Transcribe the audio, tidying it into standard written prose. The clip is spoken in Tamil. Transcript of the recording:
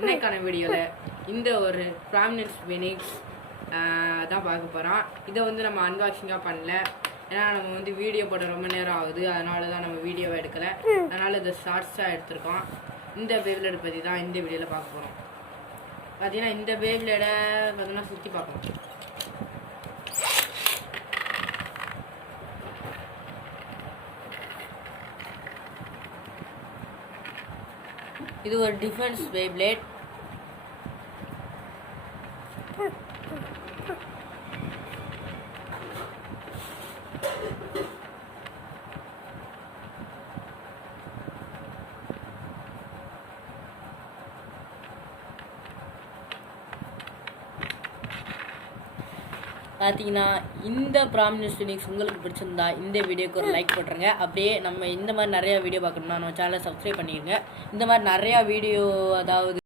இன்னைக்கான வீடியோவில் இந்த ஒரு ப்ராமினன்ஸ் வினிக்ஸ் தான் பார்க்க போகிறோம். இதை வந்து நம்ம அன்பாக்சிங்காக பண்ணல, ஏன்னா நம்ம வந்து வீடியோ போட ரொம்ப நேரம் ஆகுது, அதனால தான் நம்ம வீடியோவை எடுக்கலை. அதனால் இதை ஷார்ட்ஸாக எடுத்திருக்கோம். இந்த பேப்லேட் பற்றி தான் இந்த வீடியோவில் பார்க்க போகிறோம். பார்த்தீங்கன்னா இந்த பேப்லேடை பார்த்தீங்கன்னா சுற்றி பார்க்கலாம். இது ஒரு டிஃபென்ஸ் பேப்லேட். பார்த்தீங்கன்னா இந்த ப்ராமினன்ஸ் வினிக்ஸ் உங்களுக்கு பிடிச்சிருந்தா இந்த வீடியோக்கு ஒரு லைக் போட்டுருங்க. அப்படியே நம்ம இந்த மாதிரி நிறையா வீடியோ பார்க்கணும்னா நம்ம சேனலை சப்ஸ்கிரைப் பண்ணிடுங்க. இந்த மாதிரி நிறையா வீடியோ, அதாவது